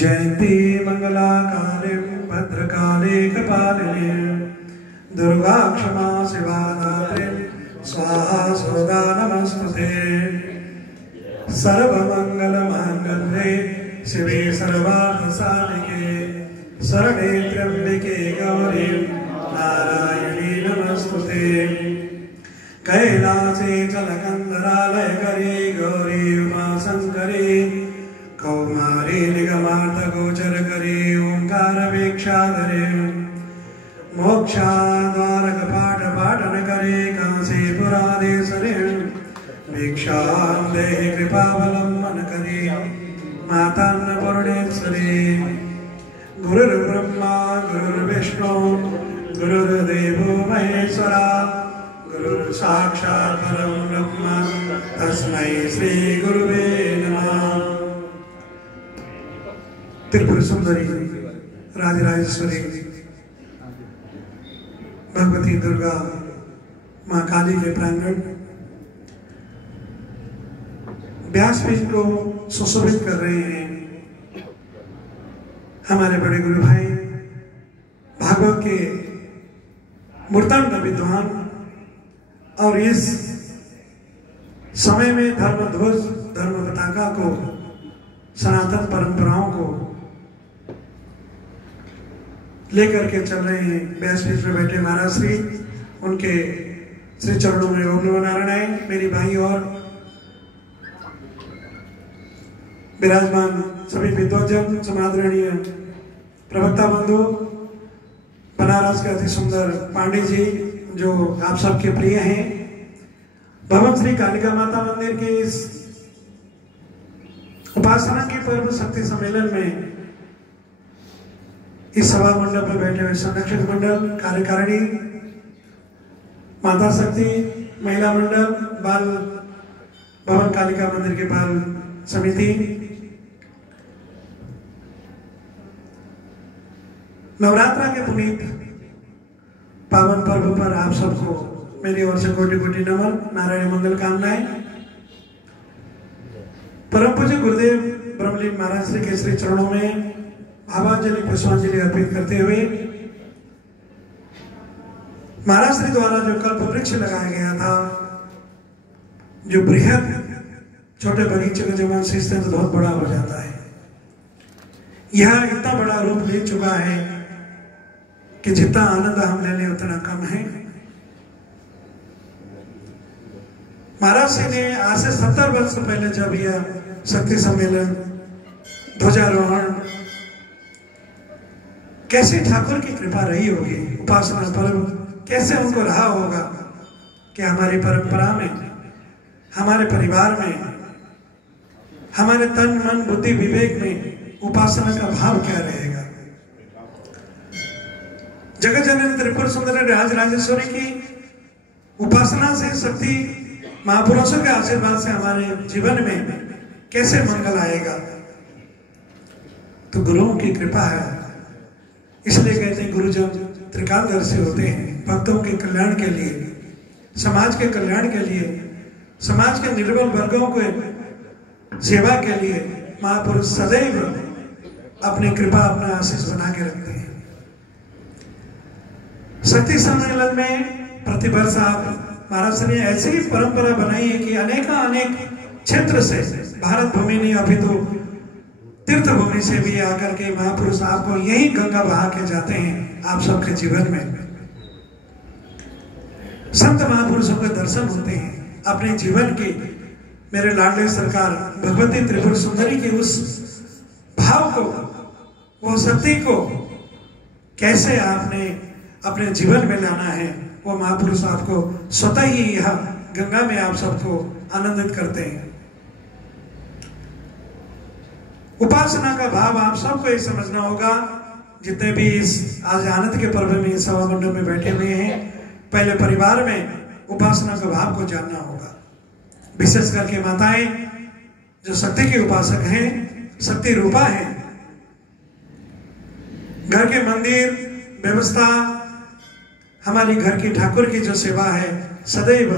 जयंती मंगलाकालिं भद्रकाली कपालिनीं दुर्गा क्षमा शिवा धात्रीं स्वाहा स्वदा नमस्तुते। सर्वमंगलमांगल्ये शिवे सर्वार्थसाधिके शरणे त्र्यंबके गौरी नारायणी नमस्तुते। कैलासे जलकंधरालयकरी गौरी उमाशंकरी कौमारी निगमार्थगोचरकरी ओंकारवीक्षाधरे मोक्षाद्वारकपाटपाटनकरी काशीपुराधीश्वरी भिक्षां देहि कृपावलम्बनकरी मातान्नपूर्णेश्वरी। गुरुर्ब्रह्मा गुरुर्विष्णु गुरुर्देवो महेश्वरा गुरुर्साक्षात् परं ब्रह्म तस्मै श्री गुरुवे नमः। त्रिपुर सुंदरी राजराजेश्वरी भगवती दुर्गा माँ काली के प्रांगण व्यासपीठ को सुशोभित कर रहे हैं हमारे बड़े गुरु भाई भागवत के मूर्तांक विद्वान। और इस समय में धर्म ध्वज धर्म पताका को सनातन परंपराओं को लेकर के चल रहे हैं। व्यासपीठ पर बैठे महाराज श्री उनके श्री चरणों में ओम नमो नारायण। मेरी भाई और विराजमान सभी विद्वजन समादरणीय प्रवक्ता बंधु, बनारस के अति सुंदर पांडे जी जो आप सबके प्रिय हैं, भवन श्री कालिका माता मंदिर के इस उपासना के पर्व शक्ति सम्मेलन में इस सभा मंडप में बैठे हुए संरक्षक मंडल, कार्यकारिणी, माता शक्ति महिला मंडल, बाल भवन कालिका मंदिर के बाल समिति, नवरात्रा के पुनीत पावन पर्व पर आप सबको मेरी ओर से कोटि कोटि नमन, नारायण मंगल कामनाएं। परम पूज्य गुरुदेव ब्रह्मलीन महाराज श्री के श्री चरणों में भावांजलि पुष्पांजलि अर्पित करते हुए महाराज श्री द्वारा जो कल्प वृक्ष लगाया गया था, जो बृहद छोटे बगीचे का जब सींचते हैं तो बहुत बड़ा हो जाता है, यह इतना बड़ा रूप ले चुका है कि जितना आनंद हम ले लें उतना कम है। महाराज श्री ने आज से 70 वर्ष पहले जब यह शक्ति सम्मेलन ध्वजारोहण, कैसे ठाकुर की कृपा रही होगी, उपासना पर्व कैसे उनको रहा होगा कि हमारी परंपरा में, हमारे परिवार में, हमारे तन मन बुद्धि विवेक में उपासना का भाव क्या रहेगा। जगत जननी त्रिपुर सुंदरी राजराजेश्वरी की उपासना से, शक्ति महापुरुषों के आशीर्वाद से हमारे जीवन में कैसे मंगल आएगा। तो गुरुओं की कृपा है, इसलिए कहते हैं गुरुजन त्रिकालदर्शी होते हैं। भक्तों के कल्याण के लिए, समाज के कल्याण के लिए, समाज के निर्बल वर्गों के सेवा के लिए महापुरुष सदैव अपनी कृपा, अपना आशीष बना के रखते हैं। शक्ति सम्मेलन में प्रतिवर्ष आप महाराज ने ऐसी ही परंपरा बनाई है कि अनेक क्षेत्र से, भारत भूमि नहीं अभी तो तीर्थ भूमि से भी आकर के महापुरुष आपको यही गंगा बहा के जाते हैं। आप सबके जीवन में संत महापुरुषों के दर्शन होते हैं। अपने जीवन की, मेरे लाडले सरकार भगवती त्रिपुर सुंदरी की उस भाव को, वो शक्ति को कैसे आपने अपने जीवन में लाना है, वो महापुरुष आपको स्वतः ही यहाँ गंगा में आप सबको आनंदित करते हैं। उपासना का भाव आप सबको ये समझना होगा। जितने भी इस आज आनंद के पर्व में सभा मंडप में बैठे हुए हैं, पहले परिवार में उपासना का भाव को जानना होगा। विशेष करके माताएं जो शक्ति के उपासक हैं, शक्ति रूपा हैं, घर के मंदिर व्यवस्था, हमारी घर की ठाकुर की जो सेवा है, सदैव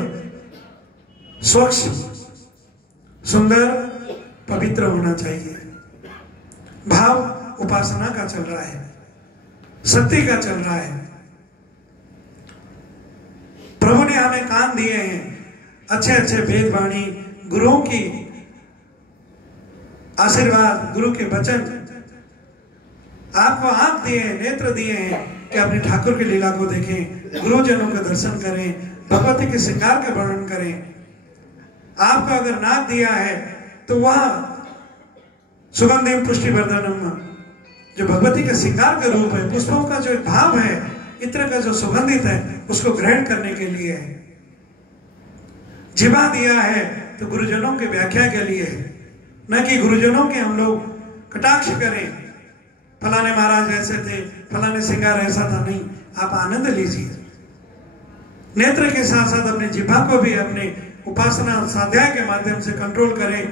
स्वच्छ, सुंदर, पवित्र होना चाहिए। भाव उपासना का चल रहा है, शक्ति का चल रहा है। प्रभु ने हमें कान दिए हैं, अच्छे अच्छे वेद वाणी, गुरुओं की आशीर्वाद, गुरु के वचन, आपको आंख दिए हैं, नेत्र दिए हैं कि अपने ठाकुर की लीला को देखें, गुरुजनों का दर्शन करें, भगवती के श्रृंगार का वर्णन करें। आपको अगर नाक दिया है तो वह सुगंधिम पुष्टिवर्धनम, जो भगवती के श्रृंगार का रूप है, पुष्पों का जो भाव है, इत्र का जो सुगंधित है, उसको ग्रहण करने के लिए है। जिह्वा दिया है तो गुरुजनों के व्याख्या के लिए है, न कि गुरुजनों के हम लोग कटाक्ष करें, फलाने महाराज ऐसे थे, फलाने श्रृंगार ऐसा था। नहीं, आप आनंद लीजिए। नेत्र के साथ साथ अपने जिह्वा को भी अपने उपासना स्वाध्याय के माध्यम से कंट्रोल करें,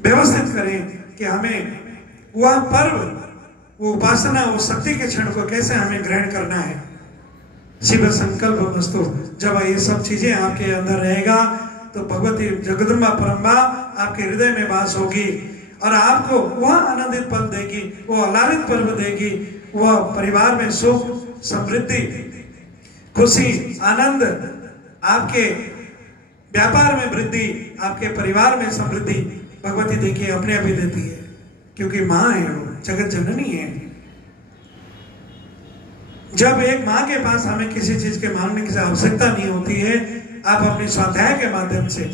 व्यवस्थित करें कि हमें वह पर्व, वो उपासना, वो शक्ति के क्षण को कैसे हमें ग्रहण करना है। शिव संकल्प मस्तु। जब ये सब चीजें आपके अंदर रहेगा तो भगवती जगदम्बा परम्बा आपके हृदय में वास होगी और आपको वह आनंदित पल देगी, वो आह्लादित पर्व देगी, वह परिवार में सुख, समृद्धि, खुशी, आनंद, आपके व्यापार में वृद्धि, आपके परिवार में समृद्धि भगवती देखिए अपने अभी देती है, क्योंकि माँ है, वो जगत जननी है। जब एक माँ के पास हमें किसी चीज के मांगने की आवश्यकता नहीं होती है, आप अपने स्वाध्याय के माध्यम से,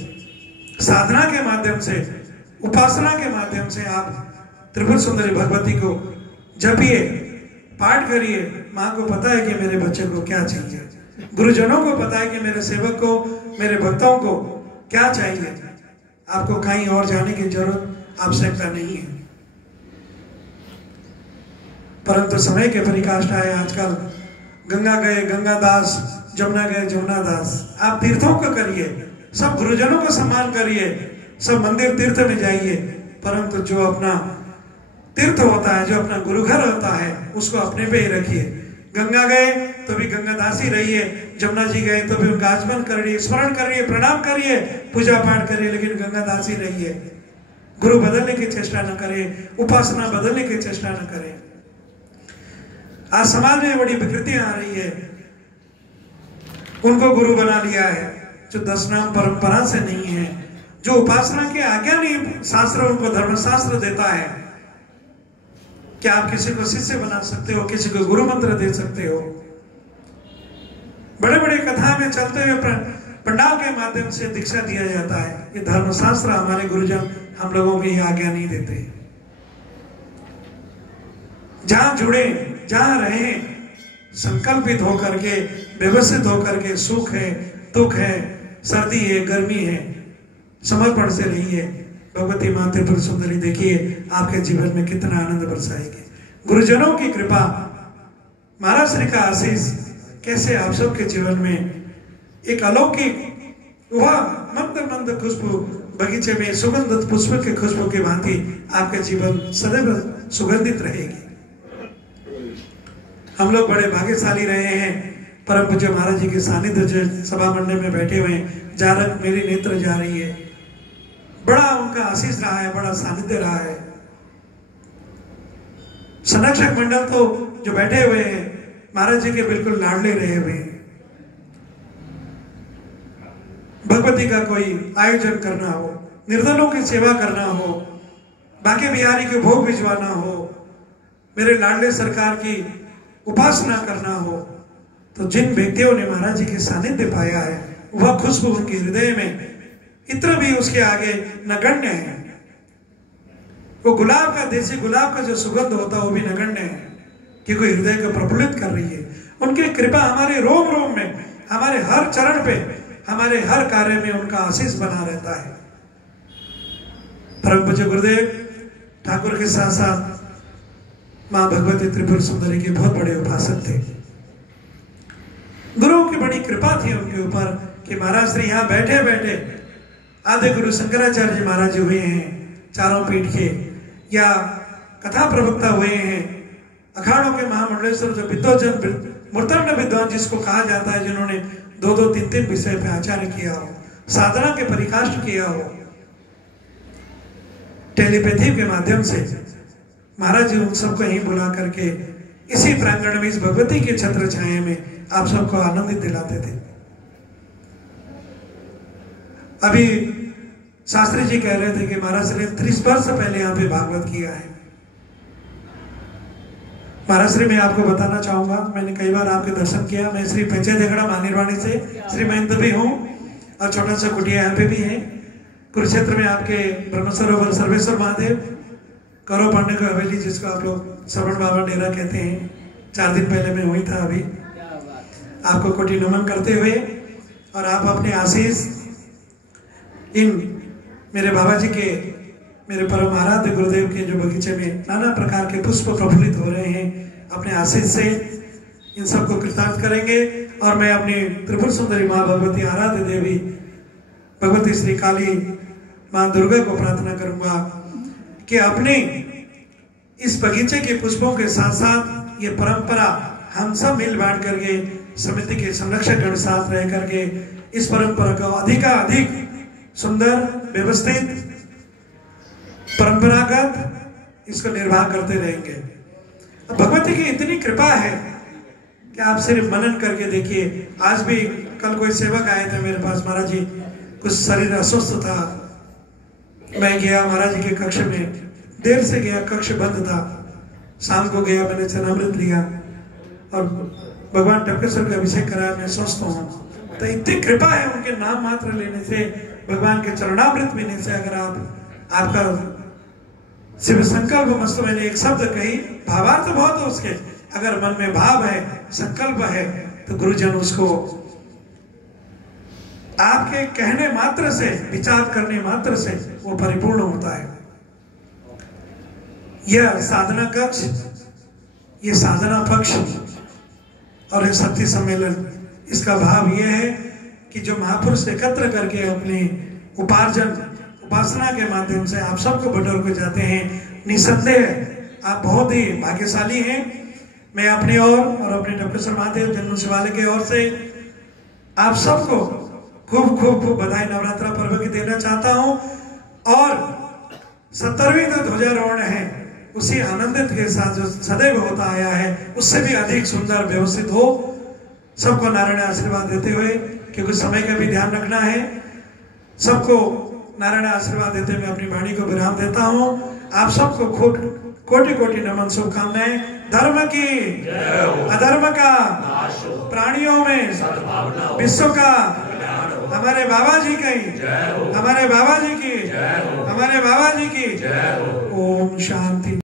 साधना के माध्यम से, उपासना के माध्यम से आप त्रिपुर सुंदरी भगवती को जपिए, पाठ करिए। माँ को पता है कि मेरे बच्चे को क्या चाहिए, गुरुजनों को पता है कि मेरे सेवक को, मेरे भक्तों को क्या चाहिए। आपको कहीं और जाने की जरूरत, आवश्यकता नहीं है। परंतु समय के परिकाष्ठा है आजकल। गंगा गए गंगादास, जमुना गए जमुनादास। आप तीर्थों को करिए, सब गुरुजनों को सम्मान करिए, सब मंदिर तीर्थ में जाइए, परंतु जो अपना तीर्थ होता है, जो अपना गुरुघर होता है, उसको अपने पे ही रखिए। गंगा गए तो भी गंगादासी रहिए, जमुना जी गए तो भी उनका आचमन करिए, स्मरण करिए, प्रणाम करिए, पूजा पाठ करिए, लेकिन गंगादासी रहिए। गुरु बदलने की चेष्टा न करें, उपासना बदलने की चेष्टा न करें। आज समाज में बड़ी विकृतियां आ रही है, उनको गुरु बना लिया है जो 10 नाम परंपरा से नहीं है, जो उपासना की आज्ञा नहीं, शास्त्र उनको धर्मशास्त्र देता है। क्या आप किसी को शिष्य बना सकते हो, किसी को गुरु मंत्र दे सकते हो? बड़े बड़े कथा में चलते हुए पंडाल के माध्यम से दीक्षा दिया जाता है। ये धर्मशास्त्र हमारे गुरुजन हम लोगों की आज्ञा नहीं देते। जहां जुड़े, जहां रहे, संकल्पित होकर के, व्यवस्थित होकर के, सुख है, दुख है, सर्दी है, गर्मी है, समर्पण से रहिए। भगवती माँ त्रिपुर सुंदरी देखिए आपके जीवन में कितना आनंद बरसाएगी। गुरुजनों की कृपा, महाराज श्री का आशीष कैसे आप सबके जीवन में एक अलौकिक, वह मंद मंद खुशबू, बगीचे में सुगंधित पुष्प के खुशबू की भांति आपके जीवन सदैव सुगंधित रहेगी। हम लोग बड़े भाग्यशाली रहे हैं। परम पूज्य महाराज जी के सानिध्य जो सभा मंडल में बैठे हुए हैं, जारक मेरी नेत्र जा रही है, बड़ा उनका आशीष रहा है, बड़ा सानिध्य रहा है। संरक्षक मंडल तो जो बैठे हुए हैं महाराज जी के बिल्कुल लाडले रहे हुए हैं। भगवती का कोई आयोजन करना हो, निर्धनों की सेवा करना हो, बांके बिहारी के भोग भिजवाना हो, मेरे लाडले सरकार की उपासना करना हो, तो जिन व्यक्तियों ने महाराज जी के सानिध्य पाया है, वह खुशबू उनके हृदय में इत्र भी उसके आगे नगण्य है। वो गुलाब का, देसी गुलाब का जो सुगंध होता है वो भी नगण्य है, क्योंकि हृदय को प्रफुल्लित कर रही है। उनकी कृपा हमारे रोम रोम में, हमारे हर चरण पे, हमारे हर कार्य में उनका आशीष बना रहता है। परम पूज्य गुरुदेव ठाकुर के साथ साथ माँ भगवती त्रिपुर सुंदरी के बहुत बड़े उपासक थे। गुरुओं की बड़ी कृपा थी उनके ऊपर कि महाराज श्री यहाँ बैठे बैठे आदि गुरु शंकराचार्य जी महाराज जी हुए हैं चारों पीठ के, या कथा प्रवक्ता हुए हैं, अखाड़ों के महामंडलेश्वर जो विद्वजन, मूर्तंड विद्वान जिसको कहा जाता है, जिन्होंने 2-2, 3-3 विषय पे आचार्य किया हो, साधना के परिकाष्ठ किया हो, टेलीपैथी के माध्यम से महाराज जी उन सबको यहीं बुला करके इसी प्रांगण में, इस भगवती के छत्र छाया में आप सबको आनंदित दिलाते थे। अभी शास्त्री जी कह रहे थे कि महाराज श्री 30 वर्ष पहले यहाँ पे भागवत किया है। महाराज श्री मैं आपको बताना चाहूंगा, मैंने कई बार आपके दर्शन किया। मैं श्री पंचायत देगड़ा मानिरवाणी से श्री महेंद्र भी हूँ और छोटा सा कुटिया यहाँ पे भी है। कुरुक्षेत्र में आपके ब्रह्म सरोवर सर्वेश्वर महादेव, कौरव पांडे की हवेली जिसको आप लोग श्रवण बाबा डेरा कहते हैं, 4 दिन पहले मैं हुई था। अभी आपको कोटि नमन करते हुए और आप अपने आशीष इन मेरे बाबा जी के, मेरे परम आराध्य गुरुदेव के जो बगीचे में नाना प्रकार के पुष्प प्रफुल्लित हो रहे हैं, अपने आशीष से इन सबको कृतार्थ करेंगे। और मैं अपनी त्रिपुर सुंदरी माँ भगवती आराध्य देवी भगवती श्री काली माँ दुर्गा को प्रार्थना करूंगा कि अपने इस बगीचे के पुष्पों के साथ साथ ये परंपरा हम सब मिल बांट करके समिति के संरक्षक गण साथ रह करके इस परंपरा को अधिक सुंदर, व्यवस्थित, परंपरागत इसको निर्वाह करते रहेंगे। भगवती की इतनी कृपा है कि आप सिर्फ मनन करके देखिए। आज भी कल कोई सेवक आए थे मेरे पास, महाराज जी कुछ शरीर अस्वस्थ था, मैं गया महाराज जी के कक्ष में, देर से गया, कक्ष बंद था। शाम को गया, मैंने चरणामृत लिया और भगवान टपकेश्वर का अभिषेक कराया, मैं स्वस्थ हूँ। तो इतनी कृपा है उनके नाम मात्र लेने से, भगवान के चरणामृत पीने से। अगर आपका शिव संकल्प मस्त, मैंने एक शब्द कही, भावार्थ बहुत है उसके, अगर मन में भाव है, संकल्प है, तो गुरुजन उसको आपके कहने मात्र से, विचार करने मात्र से वो परिपूर्ण होता है। यह साधना कक्ष, ये साधना पक्ष और ये शक्ति सम्मेलन, इसका भाव यह है कि जो महापुरुष एकत्र करके अपने उपार्जन, उपासना के माध्यम से आप सबको बटोर के जाते हैं। निसंदेह आप बहुत ही भाग्यशाली हैं। मैं अपने और अपने टपकेश्वर महादेव जन्म शिवालय के ओर से आप सबको खूब खूब खूब बधाई नवरात्रा पर्व की देना चाहता हूं। और 70वीं जो ध्वजारोहण है उसी आनंदित के साथ जो सदैव होता आया है, उससे भी अधिक सुंदर व्यवस्थित हो। सबको नारायण आशीर्वाद देते हुए, क्योंकि समय का भी ध्यान रखना है, सबको नारायण आशीर्वाद देते मैं अपनी वाणी को विराम देता हूं। आप सबको कोटि कोटि नमन, शुभकामनाएं। धर्म की, अधर्म का, प्राणियों में, विश्व का, हमारे बाबा जी की, हमारे बाबा जी की, हमारे बाबा जी की। ओम शांति।